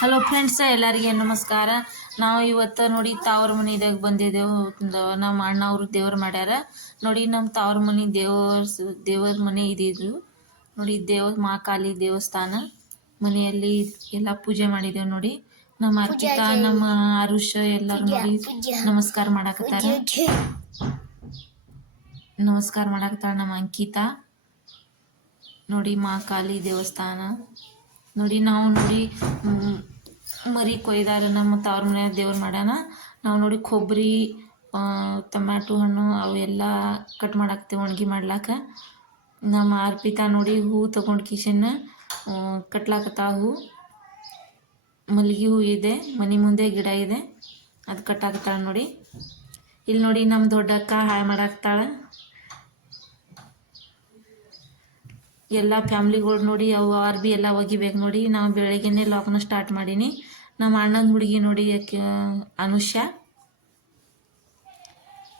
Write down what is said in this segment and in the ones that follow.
Hello friends ಎಲ್ಲರಿಗೆ ನಮಸ್ಕಾರ. ನಾವು ಇವತ್ತು ನೋಡಿ ತಾವ್ರ ಮನೆದಾಗ ಬಂದಿದ್ದೆವು. ನಮ್ಮ ಅಣ್ಣ ಅವರು ದೇವ್ರ ಮಾಡ್ಯಾರ. ನೋಡಿ ನಮ್ಮ ತಾವ್ರ ಮನೆ ದೇವ್ರ ದೇವರ ಮನೆ ಇದಿದ್ರು ನೋಡಿ ದೇವ್ ಮಹಾಕಾಲಿ ದೇವಸ್ಥಾನ. ಮನೆಯಲ್ಲಿ ಎಲ್ಲ ಪೂಜೆ ಮಾಡಿದೆವು ನೋಡಿ. ನಮ್ಮ ಅರ್ಚಿತಾ ನಮ್ಮ ಆರುಷ ಎಲ್ಲರೂ ನೋಡಿ ನಮಸ್ಕಾರ ಮಾಡಾಕತ್ತಾರ. ನಮಸ್ಕಾರ ಮಾಡಾಕತ್ತಾಳ ನಮ್ಮ ಅಂಕಿತಾ. ನೋಡಿ ಮಹಾಕಾಲಿ ದೇವಸ್ಥಾನ. ನೋಡಿ, ನಾವು ನೋಡಿ ಮರಿ ಕೊಯ್ದಾರ ನಮ್ಮ ತವ್ರ ಮನ್ಯಾಗ ದೇವ್ರ ಮಾಡ್ಯಾನ. ನಾವು ನೋಡಿ ಕೊಬ್ಬರಿ ಟೊಮ್ಯಾಟೊ ಹಣ್ಣು ಅವೆಲ್ಲ ಕಟ್ ಮಾಡಾಕ್ತೇವೆ, ಒಣಗಿ ಮಾಡ್ಲಾಕ. ನಮ್ಮ ಅರ್ಪಿತಾ ನೋಡಿ ಹೂ ತಗೊಂಡು ಕಿಶನ್ ಕಟ್ಲಾಕತ್ತ ಹೂ. ಮಲ್ಲಿಗೆ ಹೂ ಇದೆ, ಮನೆ ಮುಂದೆ ಗಿಡ ಇದೆ, ಅದು ಕಟ್ಟಾಕತ್ತಾಳೆ ನೋಡಿ. ಇಲ್ಲಿ ನೋಡಿ ನಮ್ಮ ದೊಡ್ಡಕ್ಕ ಹಾಳು ಮಾಡಾಕ್ತಾಳ. ಎಲ್ಲ ಫ್ಯಾಮ್ಲಿಗಳು ನೋಡಿ, ಅವು ಅರ್ಬಿ ಎಲ್ಲ ಒಗಿಬೇಕು ನೋಡಿ ನಾವು ಬೆಳಗ್ಗೆನೆ ಲಾಕ್ನ ಸ್ಟಾರ್ಟ್ ಮಾಡೀನಿ. ನಮ್ಮ ಅಣ್ಣನ ಹುಡುಗಿ ನೋಡಿ, ಆಕೆ ಅನುಷಾ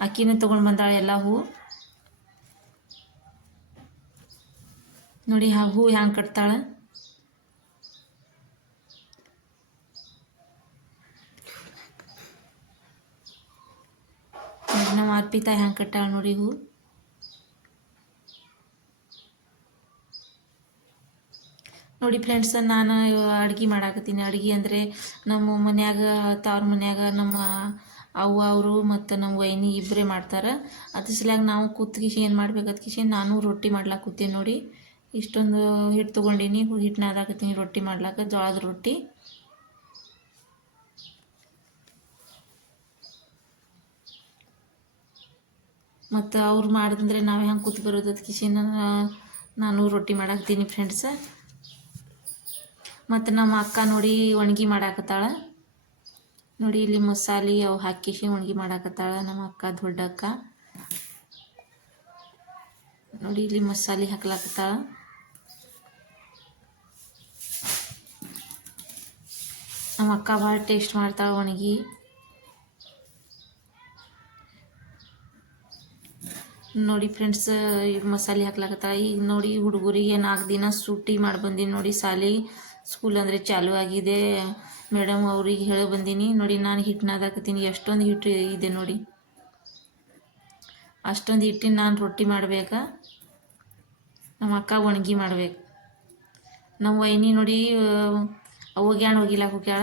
ಅಕ್ಕಿನೇ ತೊಗೊಂಡು ಬಂದಾಳೆ ಎಲ್ಲ ಹೂ. ನೋಡಿ, ಆ ಹೂ ಹ್ಯಾಂಗೆ ಕಟ್ತಾಳೆ. ನಮ್ಮ ಅರ್ಪಿತಾ ಹ್ಯಾಂಗೆ ಕಟ್ಟಾಳೆ ನೋಡಿ ಹೂ. ನೋಡಿ ಫ್ರೆಂಡ್ಸ್ ನಾನು ಅಡುಗೆ ಮಾಡಾಕತ್ತೀನಿ. ಅಡುಗೆ ಅಂದರೆ ನಮ್ಮ ಮನ್ಯಾಗ, ತವ್ರ ಮನ್ಯಾಗ ನಮ್ಮ ಅವ್ವ, ಅವರು ಮತ್ತು ನಮ್ಮ ವೈನಿ ಇಬ್ಬರೇ ಮಾಡ್ತಾರೆ. ಅದ್ರ ಸಲಾಗ ನಾವು ಕೂತ್ಕಿಸಿ ಏನು ಮಾಡ್ಬೇಕು ಕಿಸಿ ನಾನು ರೊಟ್ಟಿ ಮಾಡ್ಲಾಕ ಕೂತೀನಿ ನೋಡಿ. ಇಷ್ಟೊಂದು ಹಿಟ್ಟು ತೊಗೊಂಡೀನಿ ಹಿಟ್ಟನ್ನ ಅದಾಕತ್ತೀನಿ ರೊಟ್ಟಿ ಮಾಡ್ಲಾಕ, ಜೋಳದ ರೊಟ್ಟಿ. ಮತ್ತು ಅವ್ರು ಮಾಡಿದ್ರೆ ನಾವು ಹೆಂಗೆ ಕೂತ್ ಬರೋದು ಅದಕ್ಕೆ ನಾನು ರೊಟ್ಟಿ ಮಾಡಾಕ್ತೀನಿ ಫ್ರೆಂಡ್ಸ್ ಮತ್ತು ನಮ್ಮ ಅಕ್ಕ ನೋಡಿ ಒಣಗಿ ಮಾಡಾಕತ್ತಾಳ. ನೋಡಿ ಇಲ್ಲಿ ಮಸಾಲೆ ಅವು ಹಾಕಿಸಿ ಒಣಗಿ ಮಾಡಾಕತ್ತಾಳ ನಮ್ಮ ಅಕ್ಕ ದೊಡ್ಡ ಅಕ್ಕ. ನೋಡಿ ಇಲ್ಲಿ ಮಸಾಲೆ ಹಾಕ್ಲಾಕತ್ತಾಳ. ನಮ್ಮ ಅಕ್ಕ ಭಾಳ ಟೇಸ್ಟ್ ಮಾಡ್ತಾಳೆ ಒಣಗಿ. ನೋಡಿ ಫ್ರೆಂಡ್ಸ್ ಮಸಾಲೆ ಹಾಕ್ಲಾಕತ್ತಾಳ. ಈಗ ನೋಡಿ ಹುಡುಗರಿಗೆ ನಾಲ್ಕು ದಿನ ಸೂಟಿ ಮಾಡಿ ಬಂದೀನಿ ನೋಡಿ ಸಾಲಿ. ಸ್ಕೂಲ್ ಅಂದರೆ ಚಾಲು ಆಗಿದೆ. ಮೇಡಮ್ ಅವ್ರಿಗೆ ಹೇಳಿ ಬಂದೀನಿ. ನೋಡಿ, ನಾನು ಹಿಟ್ಟು ನಾದಾಕತ್ತೀನಿ. ಎಷ್ಟೊಂದು ಹಿಟ್ಟು ಇದೆ ನೋಡಿ. ಅಷ್ಟೊಂದು ಹಿಟ್ಟಿನ ನಾನು ರೊಟ್ಟಿ ಮಾಡಬೇಕಾ. ನಮ್ಮ ಅಕ್ಕ ಒಣಗಿ ಮಾಡ್ಬೇಕು. ನಮ್ಮ ವೈನಿ ನೋಡಿ ಅವ್ಗ್ಯಾಣ ಒಗಿಲಾಕ ಹೋಗ್ಯಾಳ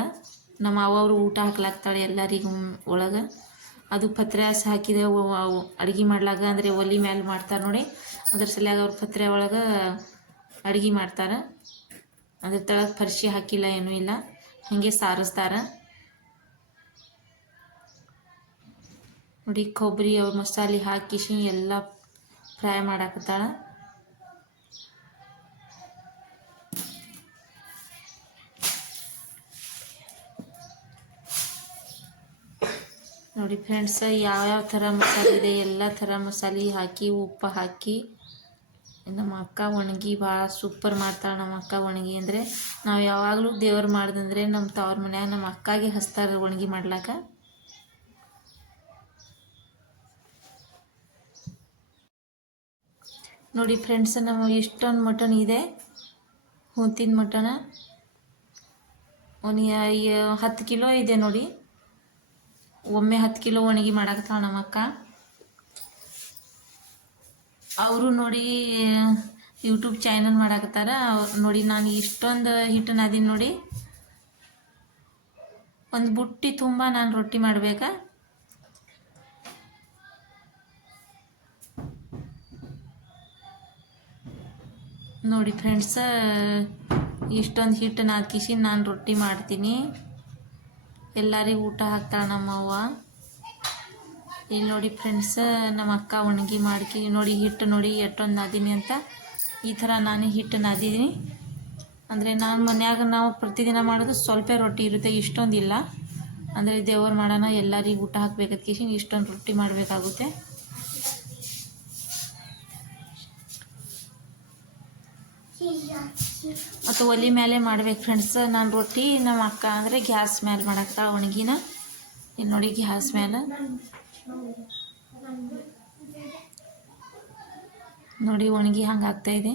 ನಮ್ಮ ಅವ್ವ ಅವರು ಊಟ ಹಾಕ್ಲಾಕ್ತಾಳೆ ಎಲ್ಲರಿಗೂ ಒಳಗೆ. ಅದು ಪತ್ರಾಸ ಹಾಕಿದೆ. ಅಡುಗೆ ಮಾಡ್ಲಾಗ ಅಂದರೆ ಒಲಿ ಮ್ಯಾಲೆ ಮಾಡ್ತಾರೆ ನೋಡಿ. ಅದ್ರ ಸಲುವಾಗಿ ಅವ್ರು ಪತ್ರೆ ಒಳಗೆ ಅಡುಗೆ ಮಾಡ್ತಾರೆ. ಅದ್ರ ತಳಗೆ ಫರ್ಶಿ ಹಾಕಿಲ್ಲ, ಏನೂ ಇಲ್ಲ. ಹಾಗೆ ಸಾರಿಸ್ತಾರ. ನೋಡಿ, ಕೊಬ್ಬರಿ ಅವ್ರ ಮಸಾಲೆ ಹಾಕಿಸಿ ಎಲ್ಲ ಫ್ರೈ ಮಾಡಾಕತ್ತಾಳ. ನೋಡಿ, ಫ್ರೆಂಡ್ಸ್, ಯಾವ್ಯಾವ ಥರ ಮಸಾಲೆ ಇದೆ, ಎಲ್ಲ ಥರ ಮಸಾಲೆ ಹಾಕಿ, ಉಪ್ಪು ಹಾಕಿ. ನಮ್ಮ ಅಕ್ಕ ಒಣಗಿ ಭಾಳ ಸೂಪರ್ ಮಾಡ್ತಾಳೆ ನಮ್ಮ ಅಕ್ಕ ಒಣಗಿ ಅಂದರೆ ನಾವು ಯಾವಾಗಲೂ ದೇವ್ರು ಮಾಡ್ದಂದ್ರೆ ನಮ್ಮ ತವ್ರ ಮನ್ಯಾಗ ನಮ್ಮ ಅಕ್ಕಾಗೆ ಹಚ್ತಾರೆ ಒಣಗಿ ಮಾಡ್ಲಾಕ. ನೋಡಿ ಫ್ರೆಂಡ್ಸ್ ನಮ್ಮ ಎಷ್ಟೊಂದು ಮಟನ್ ಇದೆ. ಹೂತಿನ ಮಟನ. ಒಂದು ಹತ್ತು ಕಿಲೋ ಇದೆ ನೋಡಿ. ಒಮ್ಮೆ ಹತ್ತು ಕಿಲೋ ಒಣಗಿ ಮಾಡಾಕ್ತಾಳೆ ನಮ್ಮ ಅಕ್ಕ ಅವರು ನೋಡಿ ಯೂಟ್ಯೂಬ್ ಚಾನಲ್ ಮಾಡಾಕತ್ತಾರ. ನೋಡಿ ನಾನು ಇಷ್ಟೊಂದು ಹಿಟ್ಟು ನಾದೀನಿ ನೋಡಿ. ಒಂದು ಬುಟ್ಟಿ ತುಂಬ ನಾನು ರೊಟ್ಟಿ ಮಾಡಬೇಕಾ? ನೋಡಿ ಫ್ರೆಂಡ್ಸ ಇಷ್ಟೊಂದು ಹಿಟ್ಟು ನಾದ್ಕಿಸಿ ನಾನು ರೊಟ್ಟಿ ಮಾಡ್ತೀನಿ. ಎಲ್ಲರಿಗೂ ಊಟ ಹಾಕ್ತಾಳೆ ನಮ್ಮವ್ವ. ಇಲ್ಲಿ ನೋಡಿ ಫ್ರೆಂಡ್ಸ್ ನಮ್ಮ ಅಕ್ಕ ಒಣಗಿ ಮಾಡ್ಕಿ ನೋಡಿ ಹಿಟ್ಟು ನೋಡಿ ಎಷ್ಟೊಂದು ನಾದೀನಿ ಅಂತ. ಈ ಥರ ನಾನು ಹಿಟ್ಟು ನಾದಿದ್ದೀನಿ ಅಂದರೆ ನಾನು ಮನ್ಯಾಗ ನಾವು ಪ್ರತಿದಿನ ಮಾಡೋದು ಸ್ವಲ್ಪ ರೊಟ್ಟಿ ಇರುತ್ತೆ, ಇಷ್ಟೊಂದು ಇಲ್ಲ. ಅಂದರೆ ದೇವ್ರು ಮಾಡೋಣ, ಎಲ್ಲರಿಗೂ ಊಟ ಹಾಕ್ಬೇಕು ಕಿಶಿನ್ ಇಷ್ಟೊಂದು ರೊಟ್ಟಿ ಮಾಡಬೇಕಾಗುತ್ತೆ. ಮತ್ತು ಒಲೆ ಮೇಲೆ ಮಾಡ್ಬೇಕು ಫ್ರೆಂಡ್ಸ್ ನಾನು ರೊಟ್ಟಿ, ನಮ್ಮ ಅಕ್ಕ ಅಂದರೆ ಗ್ಯಾಸ್ ಮೇಲೆ ಮಾಡಾಕ್ತಾಳೆ ಒಣಗಿನ. ಇಲ್ಲಿ ನೋಡಿ ಗ್ಯಾಸ್ ಮೇಲೆ ನೋಡಿ, ಒಣಗಿ ಹಂಗೆ ಆಗ್ತಾ ಇದೆ.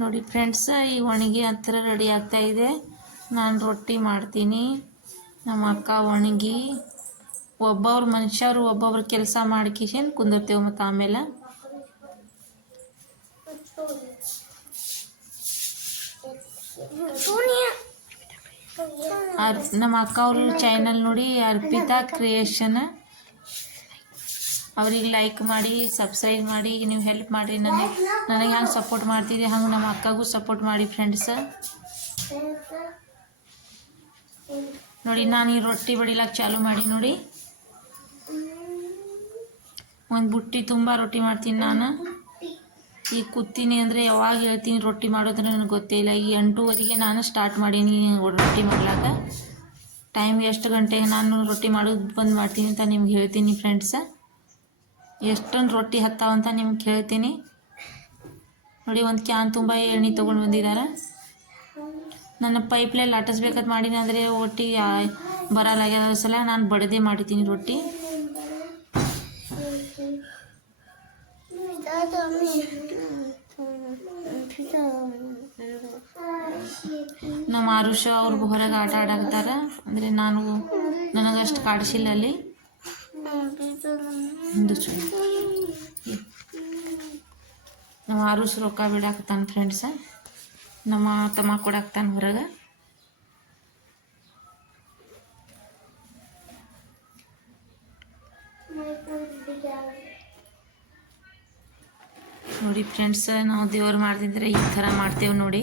ನೋಡಿ ಫ್ರೆಂಡ್ಸ್ ಈ ಒಣಗಿ ಹತ್ರ ರೆಡಿ ಆಗ್ತಾ ಇದೆ. ನಾನು ರೊಟ್ಟಿ ಮಾಡ್ತೀನಿ. ನಮ್ಮ ಅಕ್ಕ ಒಣಗಿ. ಒಬ್ಬೊಬ್ರು ಮನುಷ್ಯರು ಒಬ್ಬೊಬ್ರು ಕೆಲಸ ಮಾಡ್ಕಿಶನ್ ಕುಂದಿರ್ತೇವೆ ಮತ್ತು ಆಮೇಲೆ. ಅರ್ ನಮ್ಮ ಅಕ್ಕ ಅವ್ರ ಚಾನಲ್ ನೋಡಿ ಅರ್ಪಿತಾ ಕ್ರಿಯೇಷನ್ ಅವ್ರಿಗೆ ಲೈಕ್ ಮಾಡಿ ಸಬ್ಸ್ಕ್ರೈಬ್ ಮಾಡಿ, ನೀವು ಹೆಲ್ಪ್ ಮಾಡಿರಿ ನನಗೆ. ನನಗೆ ಹಂಗೆ ಸಪೋರ್ಟ್ ಮಾಡ್ತಿದ್ದೆ, ಹಂಗೆ ನಮ್ಮ ಅಕ್ಕಗೂ ಸಪೋರ್ಟ್ ಮಾಡಿ ಫ್ರೆಂಡ್ಸ್ ನೋಡಿ, ನಾನು ಈ ರೊಟ್ಟಿ ಬಡಿಲಕ್ಕೆ ಚಾಲು ಮಾಡಿ ನೋಡಿ. ಒಂದು ಬುಟ್ಟಿ ತುಂಬ ರೊಟ್ಟಿ ಮಾಡ್ತೀನಿ ನಾನು. ಈಗ ಕೂತೀನಿ ಅಂದರೆ ಯಾವಾಗ ಹೇಳ್ತೀನಿ ರೊಟ್ಟಿ ಮಾಡೋದ್ರೆ ನನಗೆ ಗೊತ್ತೇ ಇಲ್ಲ. ಈ ಎಂಟೂವರೆಗೆ ನಾನು ಸ್ಟಾರ್ಟ್ ಮಾಡೀನಿ ರೊಟ್ಟಿ ಮಾಡ್ಲಾಕ. ಟೈಮ್ ಎಷ್ಟು ಗಂಟೆಗೆ ನಾನು ರೊಟ್ಟಿ ಮಾಡೋದು ಬಂದು ಮಾಡ್ತೀನಿ ಅಂತ ನಿಮ್ಗೆ ಹೇಳ್ತೀನಿ ಫ್ರೆಂಡ್ಸ ಎಷ್ಟೊಂದು ರೊಟ್ಟಿ ಹತ್ತಾವಂತ ನಿಮ್ಗೆ ಹೇಳ್ತೀನಿ. ನೋಡಿ, ಒಂದು ಕ್ಯಾನ್ ತುಂಬ ಎಣ್ಣೆ ತೊಗೊಂಡು ಬಂದಿದ್ದಾರೆ ನನ್ನ ಪೈಪ್ಲೇ ಲಟ್ಟಿಸ್ಬೇಕಂತ ಮಾಡೀನಿ ಅಂದರೆ ರೊಟ್ಟಿ ಬರಲಾಗ್ಯದ ಸಲ ನಾನು ಬಡದೆ ಮಾಡಿದ್ದೀನಿ ರೊಟ್ಟಿ. ಆರುಷ ಅವ್ರಿಗೂ ಹೊರಗೆ ಆಟ ಆಡಾಕ್ತಾರ ಅಂದರೆ ನಾನು ನನಗಷ್ಟು ಕಾಡಿಸಿಲ್ಲ ಅಲ್ಲಿ. ನಮ್ಮ ಆರುಷ್ ರೊಕ್ಕ ಬಿಡಾಕತ್ತಾನ ಫ್ರೆಂಡ್ಸ ನಮ್ಮ ತಮ್ಮ ಕೊಡಾಕ್ತಾನ ಹೊರಗೆ. ನೋಡಿ ಫ್ರೆಂಡ್ಸ್ ನಾವು ದೇವ್ರು ಮಾಡ್ತಿದ್ರೆ ಈ ಥರ ಮಾಡ್ತೇವೆ ನೋಡಿ.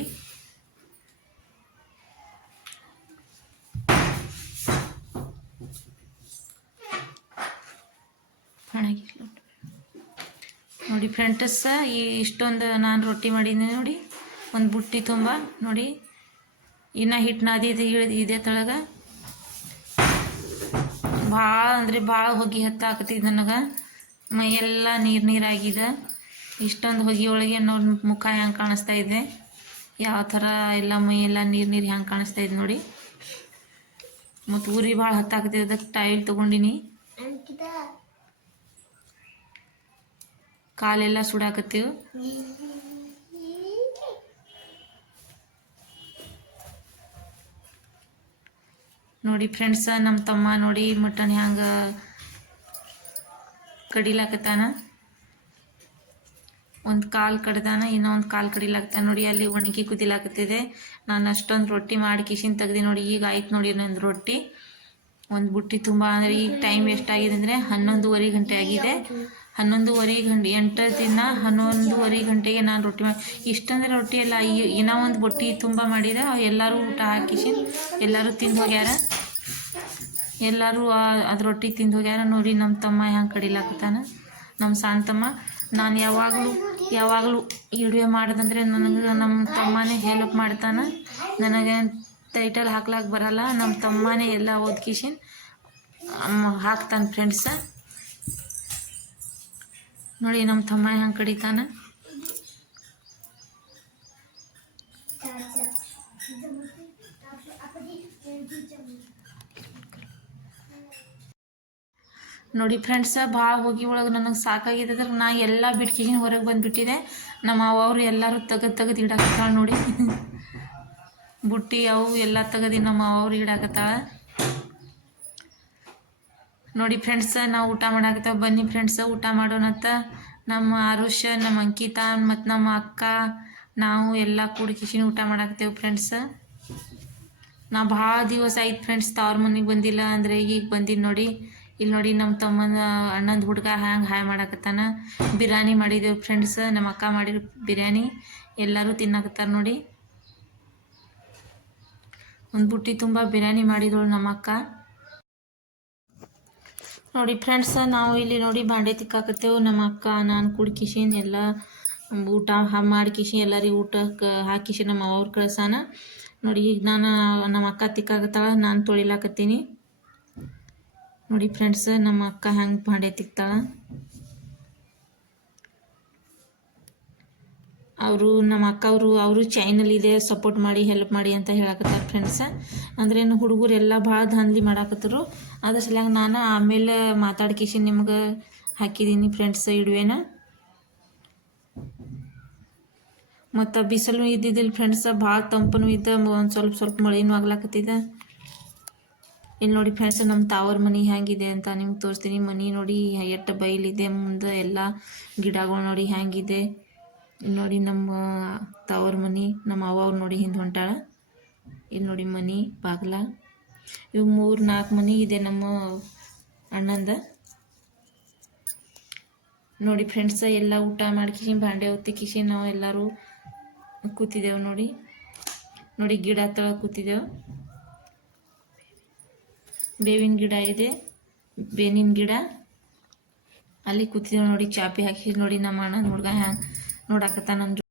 ನೋಡಿ ಫ್ರೆಂಟಸ್ಸ ಈ ಇಷ್ಟೊಂದು ನಾನು ರೊಟ್ಟಿ ಮಾಡಿದ್ದೀನಿ ನೋಡಿ. ಒಂದು ಬುಟ್ಟಿ ತುಂಬ ನೋಡಿ. ಇನ್ನು ಹಿಟ್ಟು ನಾದಿದ್ದು ಇಳಿದು ಇದೆ ತೊಳಗ. ಭಾಳ ಅಂದರೆ ಭಾಳ ಹೊಗೆ ಹತ್ತಾಕತ್ತಿದ್ದು ನನಗೆ. ಮೈಯೆಲ್ಲ ನೀರು ನೀರಾಗಿದೆ. ಇಷ್ಟೊಂದು ಹೊಗೆ ಒಳಗೆ ನೋಡಿ ಮುಖ ಹೆಂಗೆ ಕಾಣಿಸ್ತಾ ಇದೆ. ಯಾವ ಥರ ಎಲ್ಲ ಮೈಯೆಲ್ಲ ನೀರು ನೀರು ಹೆಂಗೆ ಕಾಣಿಸ್ತಾ ಇದೆ ನೋಡಿ. ಮತ್ತು ಊರಿ ಭಾಳ ಹತ್ತಾಕತ್ತಿದೆ ಅದಕ್ಕೆ ಟೈಲ್ ತೊಗೊಂಡಿನಿ. ಕಾಲೆಲ್ಲ ಸುಡಾಕತ್ತೀವಿ. ನೋಡಿ ಫ್ರೆಂಡ್ಸ ನಮ್ಮ ತಮ್ಮ ನೋಡಿ ಮಟನ್ ಹ್ಯಾಂಗ ಕಡಿಲಾಕತ್ತಾನ. ಒಂದು ಕಾಲು ಕಡ್ದಾನ, ಇನ್ನೊಂದು ಕಾಲು ಕಡಿಲಾಕತ್ತಾನ. ನೋಡಿ ಅಲ್ಲಿ ಒಣಗಿ ಕುದಿಲಾಕತ್ತಿದೆ. ನಾನು ಅಷ್ಟೊಂದು ರೊಟ್ಟಿ ಮಾಡಿ ಕಿಶಿನ್ ತೆಗ್ದು ನೋಡಿ, ಈಗ ಆಯ್ತು ನೋಡಿ ನಂದು ರೊಟ್ಟಿ. ಒಂದು ಬುಟ್ಟಿ ತುಂಬ ಅಂದರೆ, ಈಗ ಟೈಮ್ ಎಷ್ಟಾಗಿದೆ ಅಂದರೆ ಹನ್ನೊಂದುವರೆ ಗಂಟೆ ಆಗಿದೆ. ಹನ್ನೊಂದುವರೆ ಗಂಟೆ ಎಂಟು ದಿನ ಹನ್ನೊಂದುವರೆ ಗಂಟೆಗೆ ನಾನು ರೊಟ್ಟಿ ಮಾಡಿ ಇಷ್ಟಂದ್ರೆ ರೊಟ್ಟಿ ಎಲ್ಲ ಇನ್ನೂ ಒಂದು ಬೊಟ್ಟಿ ತುಂಬ ಮಾಡಿದೆ. ಎಲ್ಲರೂ ಊಟ ಹಾಕಿಸಿ, ಎಲ್ಲರೂ ತಿಂದು ಹೋಗ್ಯಾರ. ಎಲ್ಲರೂ ಅದು ರೊಟ್ಟಿ ತಿಂದು ಹೋಗ್ಯಾರ. ನೋಡಿ ನಮ್ಮ ತಮ್ಮ ಹೆಂಗೆ ಕಡಿಲಾಕತ್ತಾನ ನಮ್ಮ ಸಾಂತಮ್ಮ, ನಾನು ಯಾವಾಗಲೂ ಯಾವಾಗಲೂ ವಿಡಿಯೋ ಮಾಡೋದಂದ್ರೆ ನನಗೆ ನಮ್ಮ ತಮ್ಮನೇ ಹೆಲ್ಪ್ ಮಾಡ್ತಾನೆ. ನನಗೆ ಟೈಟಲ್ ಹಾಕ್ಲಾಕ ಬರಲ್ಲ. ನಮ್ಮ ತಮ್ಮನೇ ಎಲ್ಲ ಓದ್ಕಿಸಿನ್ ಹಾಕ್ತಾನೆ ಫ್ರೆಂಡ್ಸ ನೋಡಿ, ನಮ್ಮ ತಮ್ಮ ಹೆಂಗೆ ಕಡಿತಾನೆ. ನೋಡಿ ಫ್ರೆಂಡ್ಸ ಭಾಳ ಹೋಗಿ ಒಳಗೆ ನನಗೆ ಸಾಕಾಗಿದೆ. ಅಂದ್ರೆ ನಾ ಎಲ್ಲ ಬಿಟ್ಕಿಗಿನ ಹೊರಗೆ ಬಂದುಬಿಟ್ಟಿದೆ. ನಮ್ಮ ಅವರು ಎಲ್ಲರೂ ತೆಗೆದು ತೆಗೆದು ಇಡಾಕತ್ತಾಳ ನೋಡಿ. ಬುಟ್ಟಿ, ಅವು ಎಲ್ಲ ತೆಗೆದು ನಮ್ಮ ಅವ್ರು ಇಡಾಕತ್ತಾಳ ನೋಡಿ ಫ್ರೆಂಡ್ಸ್ ನಾವು ಊಟ ಮಾಡಾಕತ್ತೇವೆ. ಬನ್ನಿ ಫ್ರೆಂಡ್ಸ್ ಊಟ ಮಾಡೋಣತ್ತ ನಮ್ಮ ಆರುಷ, ನಮ್ಮ ಅಂಕಿತಾ ಮತ್ತು ನಮ್ಮ ಅಕ್ಕ, ನಾವು ಎಲ್ಲ ಕೂಡಿ ಕಿಶಿನ ಊಟ ಮಾಡಾಕತ್ತೇವೆ ಫ್ರೆಂಡ್ಸ್ ನಾ ಭಾಳ ದಿವಸ ಆಯ್ತು ಫ್ರೆಂಡ್ಸ್ ತವ್ರ ಮನೆಗೆ ಬಂದಿಲ್ಲ ಅಂದರೆ ಈಗ ಬಂದಿದ್ದು ನೋಡಿ. ಇಲ್ಲಿ ನೋಡಿ ನಮ್ಮ ತಮ್ಮನ, ಅಣ್ಣಂದು ಹುಡುಗ ಹ್ಯಾಂಗೆ ಹಾಯ್ ಮಾಡಾಕತ್ತಾನ. ಬಿರಿಯಾನಿ ಮಾಡಿದೆವು ಫ್ರೆಂಡ್ಸ್ ನಮ್ಮ ಅಕ್ಕ ಮಾಡಿರೋ ಬಿರಿಯಾನಿ. ಎಲ್ಲರೂ ತಿನ್ನಾಕತ್ತಾರ ನೋಡಿ. ಒಂದು ಬುಟ್ಟಿ ತುಂಬ ಬಿರಿಯಾನಿ ಮಾಡಿದಳು ನಮ್ಮ ಅಕ್ಕ. ನೋಡಿ ಫ್ರೆಂಡ್ಸ್, ನಾವು ಇಲ್ಲಿ ನೋಡಿ ಬಾಂಡೆ ತಿಕ್ಕಾಕತ್ತೇವು. ನಮ್ಮ ಅಕ್ಕ, ನಾನು ಕುಡ್ಕಿಶಿನ್ ಎಲ್ಲ ಊಟ ಹ ಮಾಡಿಕಿಶಿ ಎಲ್ಲರಿಗೆ ಊಟಕ್ಕೆ ಹಾಕಿಸಿ ನಮ್ಮ ಅವ್ರ ಕಳ್ಸಾನ. ನೋಡಿ, ಈಗ ನಾನು ನಮ್ಮ ಅಕ್ಕ ತಿಕ್ಕಾಕತ್ತಾಳ, ನಾನು ತೊಳಿಲಾಕತ್ತೀನಿ. ನೋಡಿ ಫ್ರೆಂಡ್ಸ್, ನಮ್ಮ ಅಕ್ಕ ಹೆಂಗೆ ಬಾಂಡೆ ತಿಕ್ತಾಳ. ಅವರು ನಮ್ಮ ಅಕ್ಕ ಅವರು ಅವರು ಚಾನಲ್ ಇದೆ ಸಪೋರ್ಟ್ ಮಾಡಿ ಹೆಲ್ಪ್ ಮಾಡಿ ಅಂತ ಹೇಳಕತ್ತಾರೆ ಫ್ರೆಂಡ್ಸ ಅಂದ್ರೆ ಹುಡುಗರು ಎಲ್ಲ ಭಾಳ ದಾಂಧಲಿ ಮಾಡಾಕತ್ತರು. ಅದ್ರ ಸಲುವಾಗಿ ನಾನು ಆಮೇಲೆ ಮಾತಾಡ್ಕೇಶಿ ನಿಮ್ಗೆ ಹಾಕಿದ್ದೀನಿ ಫ್ರೆಂಡ್ಸ್ ಇಡುವೇನ. ಮತ್ತು ಬಿಸಿಲು ಇದ್ದಿದ್ದಿಲ್ಲ ಫ್ರೆಂಡ್ಸ್ ಭಾಳ ತಂಪನು ಇದ್ದ ಒಂದು ಸ್ವಲ್ಪ ಸ್ವಲ್ಪ ಮಳೆನೂ ಆಗ್ಲಾಕತ್ತಿದ. ಇಲ್ಲಿ ನೋಡಿ ಫ್ರೆಂಡ್ಸ್ ನಮ್ಮ ತಾವರ ಮನೆ ಹ್ಯಾಂಗಿದೆ ಅಂತ ನಿಮ್ಗೆ ತೋರಿಸ್ತೀನಿ. ಮನೆ ನೋಡಿ ಎಟ್ಟ ಬೈಲಿದೆ, ಮುಂದೆ ಎಲ್ಲ ಗಿಡಗಳು ನೋಡಿ ಹೆಂಗಿದೆ ಇಲ್ಲಿ ನೋಡಿ ನಮ್ಮ ತಾವ್ರ ಮನೆ, ನಮ್ಮ ಅವ್ವ ಅವ್ರು ನೋಡಿ ಹಿಂದೆ ಹೊಂಟಾಳ. ಇಲ್ಲಿ ನೋಡಿ ಮನೆ, ಬಾಗ್ಲ. ಇವು ಮೂರು ನಾಲ್ಕು ಮನೆ ಇದೆ ನಮ್ಮ ಅಣ್ಣಂದ. ನೋಡಿ ಫ್ರೆಂಡ್ಸ್ ಎಲ್ಲ ಊಟ ಮಾಡ್ಕಿಸಿ ಭಾಂಡೆ ಹೊತ್ತಿಕಿಸಿ ನಾವು ಎಲ್ಲರೂ ಕೂತಿದ್ದೆವು ನೋಡಿ. ನೋಡಿ ಗಿಡ ತಳ ಕೂತಿದ್ದೆವು ಬೇವಿನ ಗಿಡ ಇದೆ ಬೇವಿನ ಗಿಡ. ಅಲ್ಲಿ ಕೂತಿದ್ದೇವೆ ನೋಡಿ, ಚಾಪಿ ಹಾಕಿ ನೋಡಿ ನಮ್ಮ ಅಣ್ಣ ಹುಡುಗ ಹ್ಯಾಂಗೆ ನೋಡಾಕತ್ತ ನಮ್ಮ